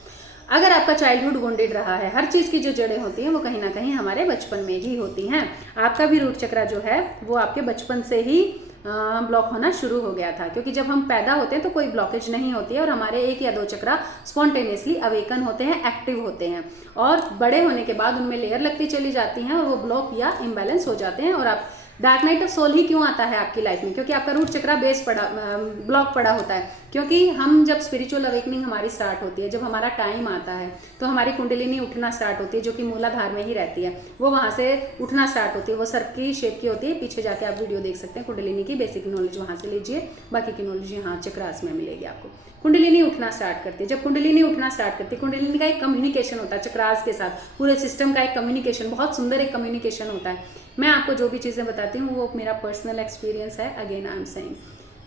अगर आपका चाइल्डहुड वुंडेड रहा है, हर चीज़ की जो जड़ें होती हैं वो कहीं ना कहीं हमारे बचपन में ही होती हैं। आपका भी रूट चक्र जो है वो आपके बचपन से ही ब्लॉक होना शुरू हो गया था, क्योंकि जब हम पैदा होते हैं तो कोई ब्लॉकेज नहीं होती है और हमारे एक या दो चक्रा स्पॉन्टेनियसली अवेकन होते हैं, एक्टिव होते हैं, और बड़े होने के बाद उनमें लेयर लगती चली जाती हैं और वो ब्लॉक या इम्बैलेंस हो जाते हैं। और आप डार्क नाइट ऑफ सोल ही क्यों आता है आपकी लाइफ में, क्योंकि आपका रूट चक्रा ब्लॉक पड़ा होता है। क्योंकि हम जब स्पिरिचुअल अवेकनिंग हमारी स्टार्ट होती है, जब हमारा टाइम आता है, तो हमारी कुंडलिनी उठना स्टार्ट होती है, जो कि मूलाधार में ही रहती है, वो वहाँ से उठना स्टार्ट होती है। वो सर्प की शेप की होती है, पीछे जाके आप वीडियो देख सकते हैं, कुंडलिनी की बेसिक नॉलेज वहाँ से लीजिए, बाकी की नॉलेज यहाँ चक्रास में मिलेगी आपको। कुंडलिनी उठना स्टार्ट करती है, जब कुंडलिनी उठना स्टार्ट करती है, कुंडलिनी का एक कम्युनिकेशन होता है चक्रास के साथ, पूरे सिस्टम का एक कम्युनिकेशन, बहुत सुंदर एक कम्युनिकेशन होता है। मैं आपको जो भी चीज़ें बताती हूँ वो मेरा पर्सनल एक्सपीरियंस है, अगेन आई एम सेइंग।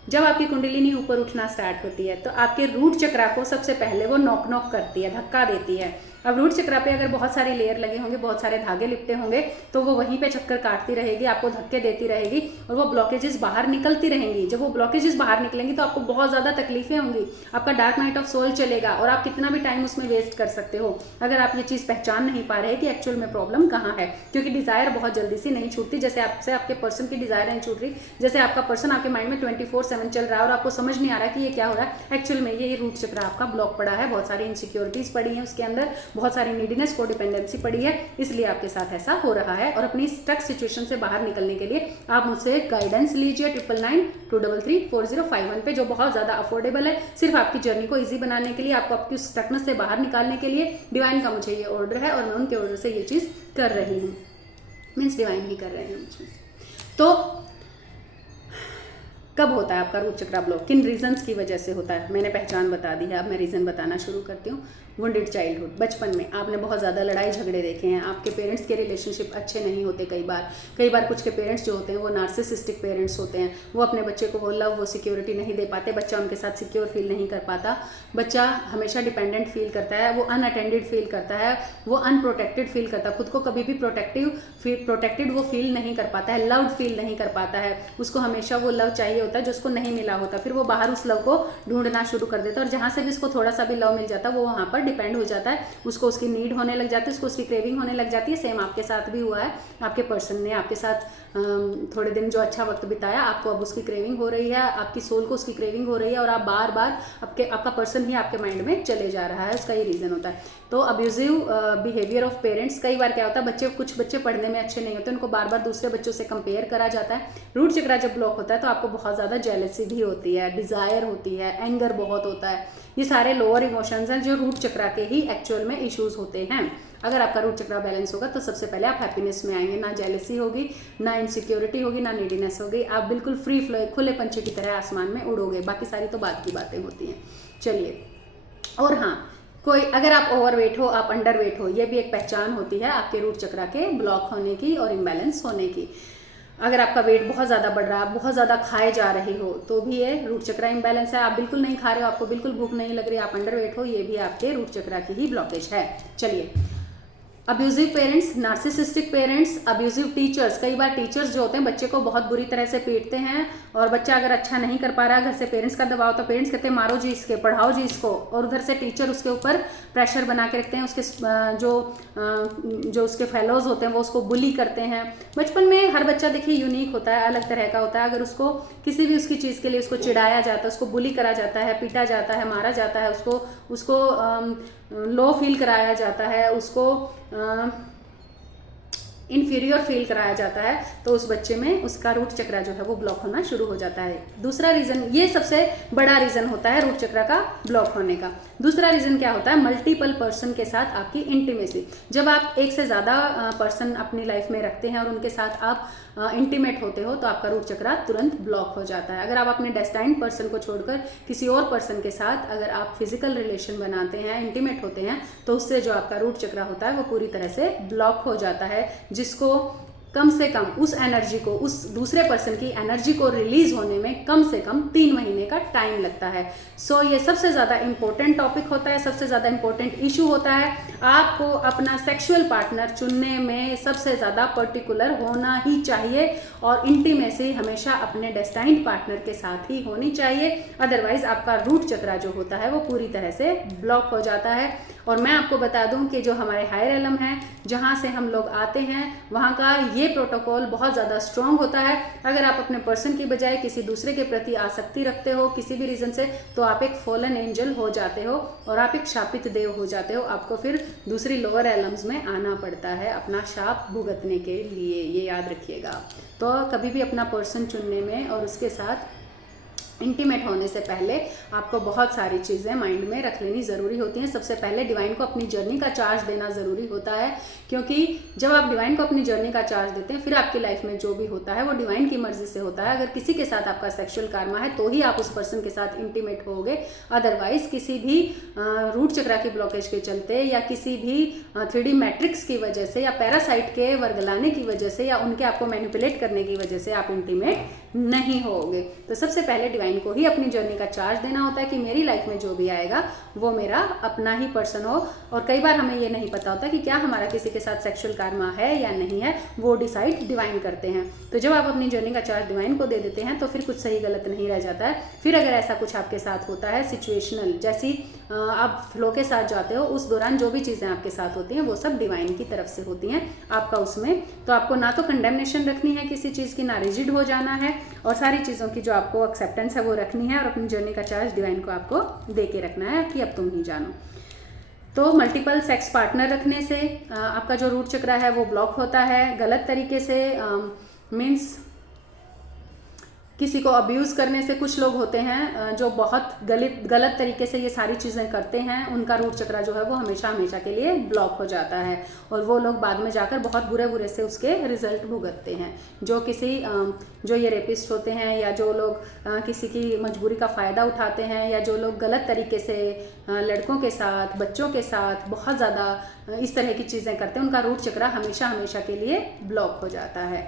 जब आपकी कुंडलिनी ऊपर उठना स्टार्ट होती है तो आपके रूट चक्रा को सबसे पहले वो नॉक करती है, धक्का देती है। अब रूट चक्रा पे अगर बहुत सारे लेयर लगे होंगे, बहुत सारे धागे लिपटे होंगे, तो वो वहीं पे चक्कर काटती रहेगी, आपको धक्के देती रहेगी और वो ब्लॉकेजेस बाहर निकलती रहेंगी। जब वो ब्लॉकेजेस बाहर निकलेंगी तो आपको बहुत ज़्यादा तकलीफें होंगी, आपका डार्क नाइट ऑफ सोल चलेगा और आप कितना भी टाइम उसमें वेस्ट कर सकते हो अगर आप ये चीज़ पहचान नहीं पा रहे कि एक्चुअल में प्रॉब्लम कहाँ है। क्योंकि डिज़ायर बहुत जल्दी से नहीं छूटती, जैसे आपसे आपके पर्सन की डिज़ायर नहीं छूट रही, जैसे आपका पर्सन आपके माइंड में 24/7 चल रहा है और आपको समझ नहीं आ रहा कि ये क्या हो रहा है। एक्चुअल में ये रूट चक्रा आपका ब्लॉक पड़ा है, बहुत सारी इनसिक्योरिटीज़ पड़ी हैं उसके अंदर, बहुत सारी नीडीनेस को डिपेंडेंसी पड़ी है, इसलिए आपके साथ ऐसा हो रहा है। और अपनी स्टक सिचुएशन से बाहर निकलने के लिए आप मुझसे गाइडेंस लीजिए 9992334051 पे, जो बहुत ज़्यादा अफोर्डेबल है, सिर्फ आपकी जर्नी को इजी बनाने के लिए, आपको आपकी स्टकनेस से बाहर निकालने के लिए। डिवाइन का मुझे ये ऑर्डर है और मैं उनके ऑर्डर से ये चीज़ कर रही हूँ, मीन्स डिवाइन ही कर रहे हैं मुझे। तो कब होता है आपका रूट चक्रा ब्लॉक, किन रीजंस की वजह से होता है, मैंने पहचान बता दी है, अब मैं रीज़न बताना शुरू करती हूँ। वुंडेड चाइल्डहुड, बचपन में आपने बहुत ज़्यादा लड़ाई झगड़े देखे हैं, आपके पेरेंट्स के रिलेशनशिप अच्छे नहीं होते। कई बार कुछ के पेरेंट्स जो होते हैं वो नार्सिसिस्टिक पेरेंट्स होते हैं, वो अपने बच्चे को वो लव, वो सिक्योरिटी नहीं दे पाते, बच्चा उनके साथ सिक्योर फील नहीं कर पाता, बच्चा हमेशा डिपेंडेंट फील करता है, वो अनअटेंडेड फील करता है, वो अनप्रोटेक्टेड फील करता है, खुद को कभी भी प्रोटेक्टेड वो फील नहीं कर पाता है, लव्ड फील नहीं कर पाता है, उसको हमेशा वो लव चाहिए होता है जो उसको नहीं मिला होता, फिर वो बाहर उस लव को ढूंढना शुरू कर देता है और जहाँ से भी उसको थोड़ा सा भी लव मिल जाता है वो वहाँ पर डिपेंड हो जाता है, उसको उसकी नीड होने लग जाती है, उसको उसकी क्रेविंग होने लग जाती है। सेम आपके साथ भी हुआ है, आपके पर्सन ने आपके साथ थोड़े दिन जो अच्छा वक्त बिताया, आपको अब उसकी क्रेविंग हो रही है, आपकी सोल को उसकी क्रेविंग हो रही है और आप बार बार आपका पर्सन ही आपके माइंड में चले जा रहा है, उसका ये रीज़न होता है। तो अब्यूजिव बिहेवियर ऑफ पेरेंट्स, कई बार क्या होता है, कुछ बच्चे पढ़ने में अच्छे नहीं होते, उनको बार बार दूसरे बच्चों से कंपेयर करा जाता है। रूट चक्रा जब ब्लॉक होता है तो आपको बहुत ज़्यादा जेलसी भी होती है, डिज़ायर होती है, एंगर बहुत होता है, ये सारे लोअर इमोशंस हैं जो रूट चक्रा के ही एक्चुअल में इश्यूज होते हैं। अगर आपका रूट चक्रा बैलेंस होगा तो सबसे पहले आप हैप्पीनेस में आएंगे, ना जेलसी होगी, ना इनसिक्योरिटी होगी, ना नीडीनेस होगी, आप बिल्कुल फ्री फ्लो खुले पंछी की तरह आसमान में उड़ोगे। बाकी सारी तो बात की बातें होती हैं। चलिए, और हाँ, कोई अगर आप ओवरवेट हो, आप अंडरवेट हो, ये भी एक पहचान होती है आपके रूट चक्रा के ब्लॉक होने की और इम्बैलेंस होने की। अगर आपका वेट बहुत ज़्यादा बढ़ रहा है, आप बहुत ज़्यादा खाए जा रहे हो, तो भी ये रूट चक्रा इम्बैलेंस है। आप बिल्कुल नहीं खा रहे हो, आपको बिल्कुल भूख नहीं लग रही, आप अंडरवेट हो, ये भी आपके रूट चक्रा की ही ब्लॉकेज है। चलिए, abusive parents, narcissistic parents, abusive teachers. कई बार टीचर्स जो होते हैं बच्चे को बहुत बुरी तरह से पीटते हैं और बच्चा अगर अच्छा नहीं कर पा रहा है, घर से पेरेंट्स का दबाव, तो पेरेंट्स कहते हैं मारो जी इसके, पढ़ाओ जी इसको, और उधर से टीचर उसके ऊपर प्रेशर बना के रखते हैं। उसके जो उसके फेलोज होते हैं वो उसको बुली करते हैं। बचपन में हर बच्चा देखिए यूनिक होता है, अलग तरह का होता है। अगर उसको किसी भी उसकी चीज़ के लिए उसको चिढ़ाया जाता है, उसको बुली करा जाता है, पीटा जाता है, मारा जाता है, उसको लो फील कराया जाता है, उसको इन्फीरियर फील कराया जाता है, तो उस बच्चे में उसका रूट चक्रा जो है वो ब्लॉक होना शुरू हो जाता है। दूसरा रीज़न, ये सबसे बड़ा रीज़न होता है रूट चक्रा का ब्लॉक होने का। दूसरा रीज़न क्या होता है? मल्टीपल पर्सन के साथ आपकी इंटीमेसी। जब आप एक से ज़्यादा पर्सन अपनी लाइफ में रखते हैं और उनके साथ आप इंटीमेट होते हो, तो आपका रूट चक्रा तुरंत ब्लॉक हो जाता है। अगर आप अपने डेस्टाइन्ड पर्सन को छोड़कर किसी और पर्सन के साथ अगर आप फिजिकल रिलेशन बनाते हैं, इंटीमेट होते हैं, तो उससे जो आपका रूट चक्रा होता है वो पूरी तरह से ब्लॉक हो जाता है, जिसको कम से कम उस एनर्जी को, उस दूसरे पर्सन की एनर्जी को रिलीज होने में कम से कम 3 महीने का टाइम लगता है। सो ये सबसे ज़्यादा इंपॉर्टेंट टॉपिक होता है, सबसे ज़्यादा इंपॉर्टेंट इशू होता है। आपको अपना सेक्सुअल पार्टनर चुनने में सबसे ज़्यादा पर्टिकुलर होना ही चाहिए और इंटीमेसी हमेशा अपने डेस्टाइन्ड पार्टनर के साथ ही होनी चाहिए। अदरवाइज आपका रूट चक्रा जो होता है वो पूरी तरह से ब्लॉक हो जाता है। और मैं आपको बता दूं कि जो हमारे हायर एलम है, जहां से हम लोग आते हैं, वहां का ये प्रोटोकॉल बहुत ज़्यादा स्ट्रांग होता है। अगर आप अपने पर्सन की बजाय किसी दूसरे के प्रति आसक्ति रखते हो किसी भी रीज़न से, तो आप एक फॉलन एंजल हो जाते हो और आप एक शापित देव हो जाते हो। आपको फिर दूसरी लोअर एलम्स में आना पड़ता है अपना शाप भुगतने के लिए, ये याद रखिएगा। तो कभी भी अपना पर्सन चुनने में और उसके साथ इंटीमेट होने से पहले आपको बहुत सारी चीज़ें माइंड में रख लेनी ज़रूरी होती हैं। सबसे पहले डिवाइन को अपनी जर्नी का चार्ज देना ज़रूरी होता है, क्योंकि जब आप डिवाइन को अपनी जर्नी का चार्ज देते हैं, फिर आपकी लाइफ में जो भी होता है वो डिवाइन की मर्जी से होता है। अगर किसी के साथ आपका सेक्सुअल कार्मा है तो ही आप उस पर्सन के साथ इंटीमेट होगे, अदरवाइज किसी भी रूट चक्रा की ब्लॉकेज के चलते या किसी भी 3D मैट्रिक्स की वजह से या पैरासाइट के वर्गलाने की वजह से या उनके आपको मैनिपुलेट करने की वजह से आप इंटीमेट नहीं होगे। तो सबसे पहले डिवाइन को ही अपनी जर्नी का चार्ज देना होता है कि मेरी लाइफ में जो भी आएगा वो मेरा अपना ही पर्सन हो। और कई बार हमें ये नहीं पता होता कि क्या हमारा किसी के साथ सेक्सुअल कार्मा है या नहीं है, वो डिसाइड डिवाइन करते हैं। तो जब आप अपनी जर्नी का चार्ज डिवाइन को दे देते हैं तो फिर कुछ सही गलत नहीं रह जाता है। फिर अगर ऐसा कुछ आपके साथ होता है सिचुएशनल, जैसी आप फ्लो के साथ जाते हो, उस दौरान जो भी चीज़ें आपके साथ होती हैं वो सब डिवाइन की तरफ से होती हैं आपका उसमें। तो आपको ना तो कंडेमनेशन रखनी है किसी चीज़ की, ना रिजिड हो जाना है, और सारी चीज़ों की जो आपको एक्सेप्टेंस है वो रखनी है और अपनी जर्नी का चार्ज डिवाइन को आपको दे के रखना है कि अब तुम ही जानो। तो मल्टीपल सेक्स पार्टनर रखने से आपका जो रूट चक्रा है वो ब्लॉक होता है गलत तरीके से। मीन्स किसी को अब्यूज़ करने से, कुछ लोग होते हैं जो बहुत गलत तरीके से ये सारी चीज़ें करते हैं, उनका रूट चक्रा जो है वो हमेशा हमेशा के लिए ब्लॉक हो जाता है और वो लोग बाद में जाकर बहुत बुरे से उसके रिजल्ट भुगतते हैं। जो ये रेपिस्ट होते हैं या जो लोग किसी की मजबूरी का फ़ायदा उठाते हैं या जो लोग गलत तरीके से लड़कों के साथ, बच्चों के साथ बहुत ज़्यादा इस तरह की चीज़ें करते हैं, उनका रूट चक्रा हमेशा हमेशा के लिए ब्लॉक हो जाता है।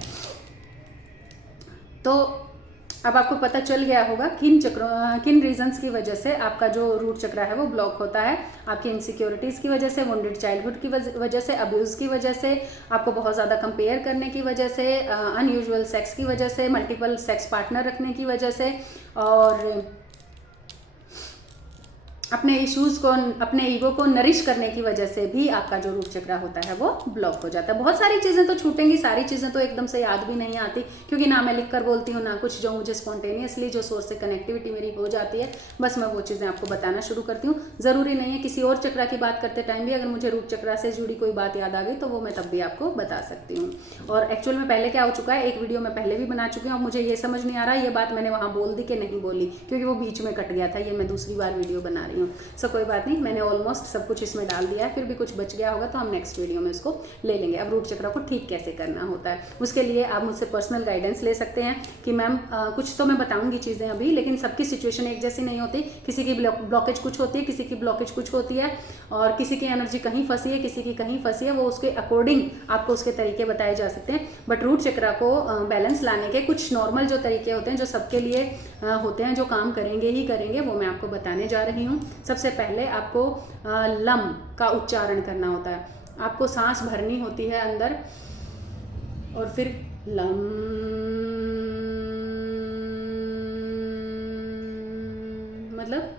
तो अब आपको पता चल गया होगा किन रीजंस की वजह से आपका जो रूट चक्रा है वो ब्लॉक होता है। आपकी इनसिक्योरिटीज़ की वजह से, वुंडेड चाइल्डहुड की वजह से, अब्यूज़ की वजह से, आपको बहुत ज़्यादा कंपेयर करने की वजह से, अनयूजुअल सेक्स की वजह से, मल्टीपल सेक्स पार्टनर रखने की वजह से, और अपने इश्यूज़ को, अपने ईगो को नरिश करने की वजह से भी आपका जो रूट चक्रा होता है वो ब्लॉक हो जाता है। बहुत सारी चीज़ें तो छूटेंगी, सारी चीज़ें तो एकदम से याद भी नहीं आती, क्योंकि ना मैं लिख कर बोलती हूँ ना कुछ, जो मुझे स्पॉन्टेनियसली जो सोर्स से कनेक्टिविटी मेरी हो जाती है, बस मैं वो चीज़ें आपको बताना शुरू करती हूँ। ज़रूरी नहीं है किसी और चक्रा की बात करते टाइम भी अगर मुझे रूट चक्रा से जुड़ी कोई बात याद आ गई तो वो मैं तब भी आपको बता सकती हूँ। और एक्चुअल में पहले क्या हो चुका है, एक वीडियो में पहले भी बना चुकी हूँ, अब मुझे ये समझ नहीं आ रहा ये बात मैंने वहाँ बोल दी कि नहीं बोली, क्योंकि वो बीच में कट गया था। ये मैं दूसरी बार वीडियो बना रही हूँ, सो कोई बात नहीं, मैंने ऑलमोस्ट सब कुछ इसमें डाल दिया है। फिर भी कुछ बच गया होगा तो हम नेक्स्ट वीडियो में उसको ले लेंगे। अब रूट चक्र को ठीक कैसे करना होता है, उसके लिए आप मुझसे पर्सनल गाइडेंस ले सकते हैं कि मैम कुछ तो मैं बताऊंगी चीज़ें अभी, लेकिन सबकी सिचुएशन एक जैसी नहीं होती। किसी की ब्लॉकेज कुछ होती है, किसी की ब्लॉकेज कुछ होती है, और किसी की एनर्जी कहीं फंसी है, किसी की कहीं फंसी है। वो उसके अकॉर्डिंग आपको उसके तरीके बताए जा सकते हैं। बट रूट चक्र को बैलेंस लाने के कुछ नॉर्मल जो तरीके होते हैं, जो सबके लिए होते हैं, जो काम करेंगे ही करेंगे, वो मैं आपको बताने जा रही हूँ। सबसे पहले आपको लम का उच्चारण करना होता है। आपको सांस भरनी होती है अंदर, और फिर लम, मतलब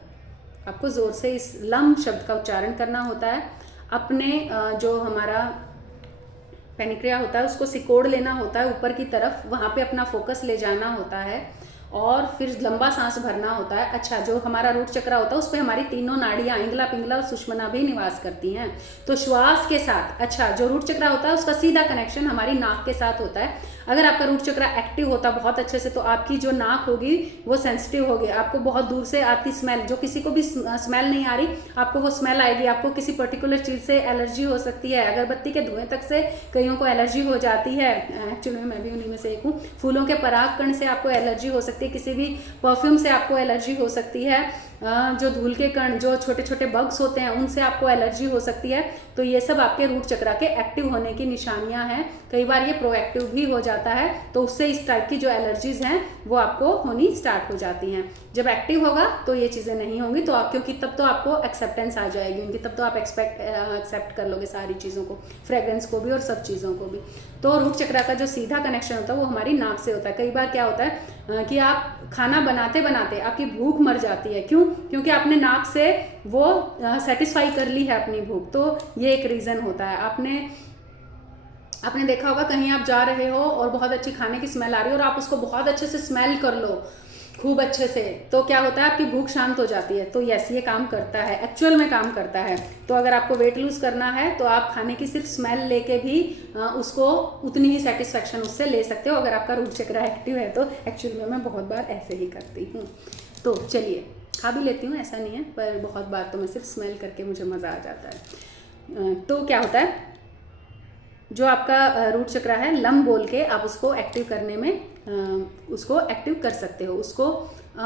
आपको ज़ोर से इस लम शब्द का उच्चारण करना होता है। अपने जो हमारा पेनिक्रिया होता है उसको सिकोड़ लेना होता है ऊपर की तरफ, वहाँ पे अपना फोकस ले जाना होता है और फिर लंबा सांस भरना होता है। अच्छा, जो हमारा रूट चक्रा होता है उस पर हमारी तीनों नाड़ियाँ इंगला पिंगला और सुषुम्ना भी निवास करती हैं। तो श्वास के साथ, अच्छा, जो रूट चक्रा होता है उसका सीधा कनेक्शन हमारी नाक के साथ होता है। अगर आपका रूट चक्रा एक्टिव होता बहुत अच्छे से तो आपकी जो नाक होगी वो सेंसिटिव होगी, आपको बहुत दूर से आती स्मेल, जो किसी को भी स्मेल नहीं आ रही आपको वो स्मेल आएगी। आपको किसी पर्टिकुलर चीज़ से एलर्जी हो सकती है, अगरबत्ती के धुएं तक से कईयों को एलर्जी हो जाती है। एक्चुअली मैं भी उन्हीं में से एक हूँ। फूलों के पराग कण से आपको एलर्जी हो सकती है, किसी भी परफ्यूम से आपको एलर्जी हो सकती है, जो धूल के कण, जो छोटे छोटे बग्स होते हैं उनसे आपको एलर्जी हो सकती है। तो ये सब आपके रूट चक्रा के एक्टिव होने की निशानियां हैं। कई बार ये प्रोएक्टिव भी हो जाता है, तो उससे इस टाइप की जो एलर्जीज हैं वो आपको होनी स्टार्ट हो जाती हैं। जब एक्टिव होगा तो ये चीज़ें नहीं होंगी, तो आप, क्योंकि तब तो आपको एक्सेप्टेंस आ जाएगी उनकी, तब तो आप एक्सेप्ट कर लोगे सारी चीज़ों को, फ्रेग्रेंस को भी और सब चीज़ों को भी। तो रूट चक्रा का जो सीधा कनेक्शन होता है वो हमारी नाक से होता है। कई बार क्या होता है कि आप खाना बनाते बनाते आपकी भूख मर जाती है, क्यों? क्योंकि आपने नाक से वो सेटिस्फाई कर ली है अपनी भूख। तो ये एक रीज़न होता है। आपने देखा होगा कहीं आप जा रहे हो और बहुत अच्छी खाने की स्मेल आ रही है और आप उसको बहुत अच्छे से स्मेल कर लो, खूब अच्छे से, तो क्या होता है आपकी भूख शांत हो जाती है। तो यस, ये काम करता है, एक्चुअल में काम करता है। तो अगर आपको वेट लूज करना है तो आप खाने की सिर्फ स्मेल लेके भी उसको उतनी ही सेटिस्फेक्शन उससे ले सकते हो, अगर आपका रूट चक्रा एक्टिव है तो। एक्चुअल में मैं बहुत बार ऐसे ही करती हूँ। तो चलिए, खा भी लेती हूँ, ऐसा नहीं है, पर बहुत बार तो मैं सिर्फ स्मेल करके मुझे मज़ा आ जाता है। तो क्या होता है, जो आपका रूट चक्रा है, लम बोल के आप उसको एक्टिव करने में उसको एक्टिव कर सकते हो, उसको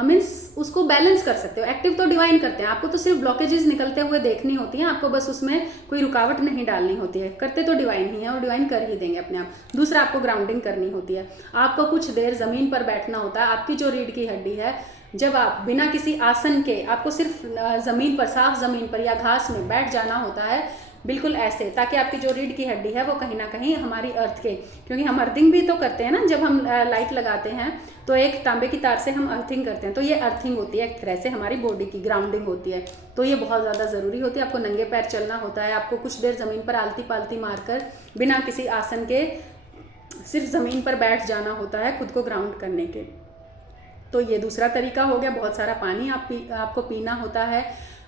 मीन्स उसको बैलेंस कर सकते हो। एक्टिव तो डिवाइन करते हैं, आपको तो सिर्फ ब्लॉकेजेस निकलते हुए देखनी होती हैं, आपको बस उसमें कोई रुकावट नहीं डालनी होती है। करते तो डिवाइन ही है और डिवाइन कर ही देंगे अपने आप। दूसरा, आपको ग्राउंडिंग करनी होती है, आपको कुछ देर ज़मीन पर बैठना होता है। आपकी जो रीढ़ की हड्डी है, जब आप बिना किसी आसन के आपको सिर्फ ज़मीन पर, साफ ज़मीन पर या घास में बैठ जाना होता है, बिल्कुल ऐसे, ताकि आपकी जो रीढ़ की हड्डी है वो कहीं ना कहीं हमारी अर्थ के, क्योंकि हम अर्थिंग भी तो करते हैं ना, जब हम लाइट लगाते हैं तो एक तांबे की तार से हम अर्थिंग करते हैं, तो ये अर्थिंग होती है एक तरह से, हमारी बॉडी की ग्राउंडिंग होती है। तो ये बहुत ज़्यादा ज़रूरी होती है। आपको नंगे पैर चलना होता है, आपको कुछ देर ज़मीन पर आलती पालती मारकर बिना किसी आसन के सिर्फ ज़मीन पर बैठ जाना होता है खुद को ग्राउंड करने के। तो ये दूसरा तरीका हो गया। बहुत सारा पानी आपको पीना होता है,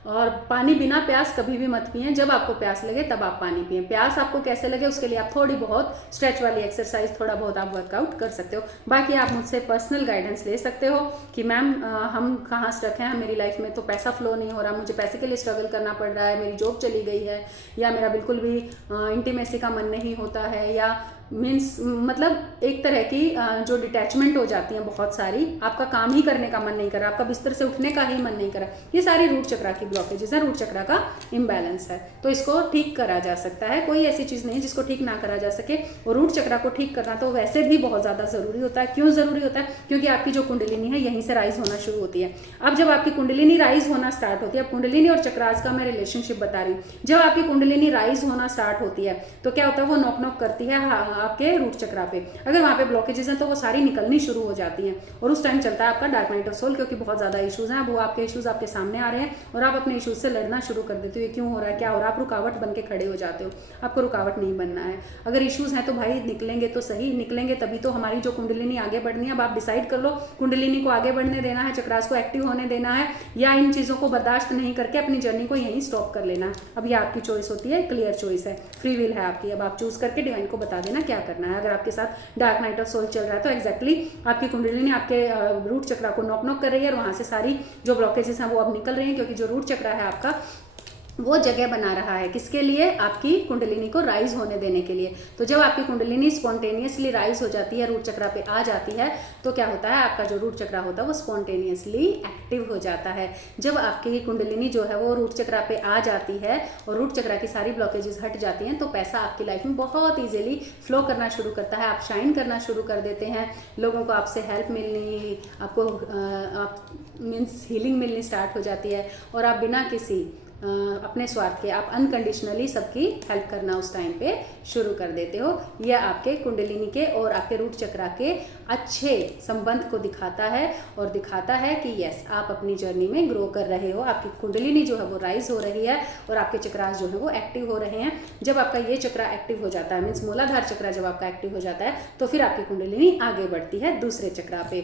और पानी बिना प्यास कभी भी मत पिएं। जब आपको प्यास लगे तब आप पानी पिएं। प्यास आपको कैसे लगे उसके लिए आप थोड़ी बहुत स्ट्रेच वाली एक्सरसाइज, थोड़ा बहुत आप वर्कआउट कर सकते हो। बाकी आप मुझसे पर्सनल गाइडेंस ले सकते हो कि मैम हम कहाँ स्टक हैं, मेरी लाइफ में तो पैसा फ्लो नहीं हो रहा, मुझे पैसे के लिए स्ट्रगल करना पड़ रहा है, मेरी जॉब चली गई है, या मेरा बिल्कुल भी इंटीमेसी का मन नहीं होता है, या मीन्स मतलब एक तरह की जो डिटैचमेंट हो जाती हैं बहुत सारी, आपका काम ही करने का मन नहीं कर रहा, आपका बिस्तर से उठने का ही मन नहीं कर रहा, ये सारी रूट चक्रा की ब्लॉकेजेस है, रूट चक्रा का इम्बैलेंस है। तो इसको ठीक करा जा सकता है, कोई ऐसी चीज़ नहीं जिसको ठीक ना करा जा सके। और रूट चक्रा को ठीक करना तो वैसे भी बहुत ज़्यादा ज़रूरी होता है। क्यों ज़रूरी होता है? क्योंकि आपकी जो कुंडलिनी है यहीं से राइज होना शुरू होती है। अब जब आपकी कुंडलिनी राइज होना स्टार्ट होती है, अब कुंडलिनी और चक्रास का मैं रिलेशनशिप बता रही हूँ, जब आपकी कुंडलिनी राइज होना स्टार्ट होती है तो क्या होता है, वो नॉक नॉक करती है आपके रूट चक्रा पे। अगर वहाँ पे ब्लॉकेजेस हैं तो वो सारी निकलनी शुरू हो जाती हैं, और उस टाइम चलता है आपका डार्क नाइट ऑफ सोल, क्योंकि बहुत ज़्यादा इशूज़ हैं। वो आपके इशूज़ आपके सामने आ रहे हैं और आप अपने इशूज़ से लड़ना शुरू कर देते हो, ये क्यों हो रहा है, क्या हो रहा है, आप रुकावट बन के खड़े हो जाते हो। आपको रुकावट नहीं बनना है। अगर इशूज़ हैं तो भाई निकलेंगे तो सही, निकलेंगे तभी तो हमारी जो कुंडलिनी आगे बढ़नी है। अब आप डिसाइड कर लो, कुंडलिनी को आगे बढ़ने देना है, चक्रास को एक्टिव होने देना है, या इन चीज़ों को बर्दाश्त नहीं करके अपनी जर्नी को यहीं स्टॉप कर लेना है। अब ये आपकी चॉइस होती है, क्लियर चॉइस है, फ्री विल है आपकी। अब आप चूज करके डिवाइन को बता देना क्या करना है। अगर आपके साथ डार्क नाइट ऑफ सोल चल रहा है तो एग्जैक्टली आपकी कुंडलिनी आपके रूट चक्रा को नॉक नॉक कर रही है, और वहां से सारी जो ब्लॉकेजेस हैं वो अब निकल रही हैं, क्योंकि जो रूट चक्रा है आपका वो जगह बना रहा है किसके लिए, आपकी कुंडलिनी को राइज होने देने के लिए। तो जब आपकी कुंडलिनी स्पॉन्टेनियसली राइज हो जाती है, रूट चक्रा पे आ जाती है, तो क्या होता है, आपका जो रूट चक्रा होता है वो स्पॉन्टेनियसली एक्टिव हो जाता है। जब आपकी कुंडलिनी जो है वो रूट चक्रा पे आ जाती है और रूट चक्रा की सारी ब्लॉकेजेस हट जाती हैं, तो पैसा आपकी लाइफ में बहुत ईजिली फ्लो करना शुरू करता है। आप शाइन करना शुरू कर देते हैं, लोगों को आपसे हेल्प मिलनी, आपको आप मीन्स हीलिंग मिलनी स्टार्ट हो जाती है, और आप बिना किसी अपने स्वार्थ के, आप अनकंडीशनली सबकी हेल्प करना उस टाइम पे शुरू कर देते हो। यह आपके कुंडलिनी के और आपके रूट चक्रा के अच्छे संबंध को दिखाता है और दिखाता है कि यस, आप अपनी जर्नी में ग्रो कर रहे हो, आपकी कुंडलिनी जो है वो राइज हो रही है और आपके चक्रास जो है वो एक्टिव हो रहे हैं। जब आपका ये चक्रा एक्टिव हो जाता है, मीन्स मूलाधार चक्रा जब आपका एक्टिव हो जाता है, तो फिर आपकी कुंडलिनी आगे बढ़ती है दूसरे चक्रा पे।